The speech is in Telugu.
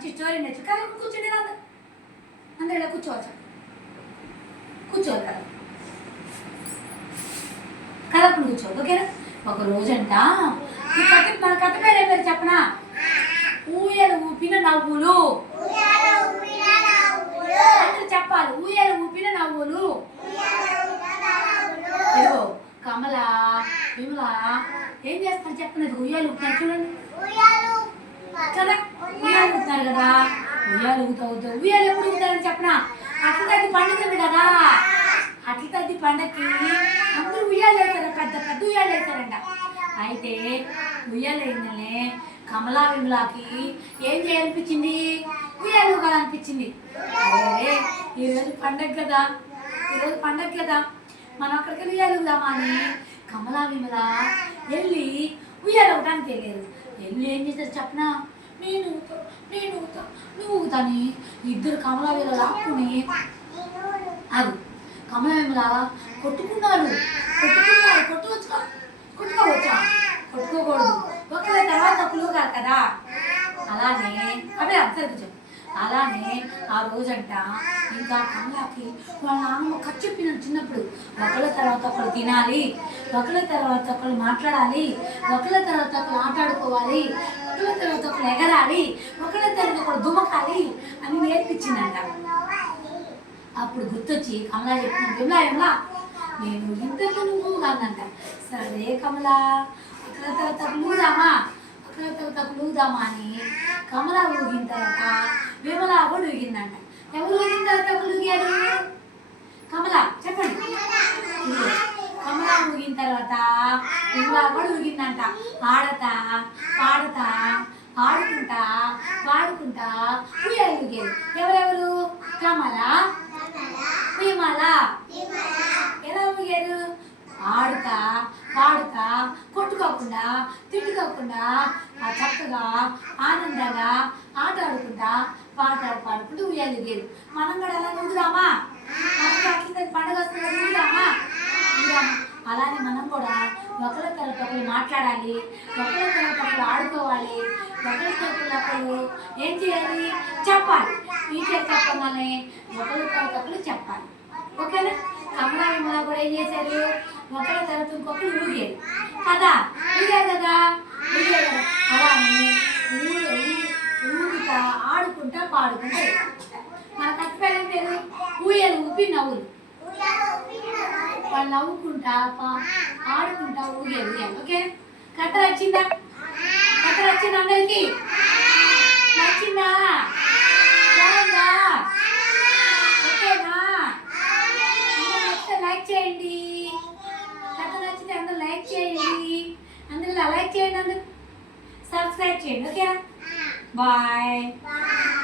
ఏం నేర్చు కానీ కూర్చోండి అందరు అందరు ఇలా కూర్చోవచ్చు. కూర్చోవాలి కదా కదప్పుడు కూర్చోవద్దు ఓకేనా? ఒక రోజంట. ఈ కథ మన కథ పేరే పేరు చెప్పనా? ఊయలు ఊపిన నవ్వులు. అందరు చెప్పాలి ఊయలు ఊపిన నవ్వులు. ఇదిగో కమల విమల ఏం చేస్తారు చెప్పండి? ఊయలు ఊపిన చూడండి. కదా? ఉయ్యాలు ఊపుతారు కదా? ఉయ్యాలు ఊగుతా ఊగుతా ఉయ్యాలు ఎప్పుడు ఊగుతారని చెప్పనా? అట్ల తగ్గి పండుగ కదా? అట్ల తగ్గి పండగకి అందరూ ఉయ్యాలు వేస్తారు? పెద్ద పెద్ద ఉయ్యాలు వేస్తారంట. అయితే ఉయ్యాలు వేయగానే కమలా విమలాకి ఏం చేయాలనిపించింది? ఉయ్యాలు ఊగాలనిపించింది. అరే ఈరోజు పండగ కదా? ఈరోజు పండగ కదా? మనం అక్కడికి ఉయ్యాలు ఊగుదామా అని కమలా విమల వెళ్ళి ఉయ్యాలు ఊగడానికి వెళ్ళారు వెళ్ళి ఏం చేశారు చెప్పనా? నేను ఊగుతా నేను నువ్వు ఊతాని. ఇద్దరు కమలా లాక్కుని అది కమలా విమల కొట్టుకున్నారు కొట్టుకున్నారు కొట్టుకోవచ్చుగా కొట్టుకోవచ్చా కొట్టుకోకూడదు. ఒకవేళ తర్వాత ఒకరు కాదు కదా? అలానే అదే అర్థం చెప్పు. అలానే ఆ రోజంట ఇంకా కమలాకి వాళ్ళ నాన్నమ్మ ఖర్చు చెప్పిన చిన్నప్పుడు. ఒకళ్ళ తర్వాత ఒకళ్ళు తినాలి ఒకళ్ళ తర్వాత ఒకళ్ళు మాట్లాడాలి ఒకళ్ళ తర్వాత ఒకళ్ళు ఆటాడుకోవాలి ఒకళ్ళ తర్వాత ఒకళ్ళు ఎగరాలి ఒకళ్ళ తర్వాత ఒకళ్ళు దుమకాలి అని నేర్పించిందంట. అప్పుడు గుర్తొచ్చి కమలా చెప్పిన విమలా విమలా నేను ఇంతకు నువ్వు కాదంట. సరే కమలా ఒకళ్ళ తర్వాత లూదామా ఒకళ్ళ తర్వాత లూదామా అని కమలా ఊగిన తర్వాత విమల కూడా ఊగిందంట ఎవరు ఊగిన తర్వాత ఊగారు చెప్పండి. కమల కమలా ఊగిన తర్వాత విమల కూడా ఊగిందంట ఆడతా పాడతా ఆడుకుంటా పాడుకుంటా ఊయాలు ఊగారు ఎవరెవరు? కమల. విమల. ఎలా ఊగారు ఆడుతా పాడుతా కొట్టుకోకుండా తిట్టుకోకుండా చక్కగా ఆనందంగా ఆట ఆడుకుంటా పాట పాడుకుంటూ ఉయ్యాలి ఊగారు మనం కూడా అలా ఊగుదామా మనకి అట్లా పండుగ వస్తుంది ఊగుదామా అలానే మనం కూడా ఒకరి ఒకరు మాట్లాడాలి ఒకరి ఒకరు ఆడుకోవాలి ఒకరి ఒకరు ఏం చేయాలి? చెప్పాలి. టీచర్ చెప్పగానే ఒకరి ఒకరు చెప్పాలి. ఓకేనా? కమలా విమల కూడా ఏం చేశారు? ఒకరి తరపు ఇంకొకరు కదా ఊగారు కదా? ఊగారు కదా? అలానే ఊరు ఊగుతా ఆడుకుంటా పాడుకుంటా మన కట్టుపేరు పేరు? ఊయలు ఊపి నవ్వులు. వాళ్ళు నవ్వుకుంటా పా- ఆడుకుంటా ఊగే ఊయాలి. ఓకే? కథ వచ్చిందా? కథ వచ్చిందా అందరికీ? xe chuyển nữa kia. Bye. Bye.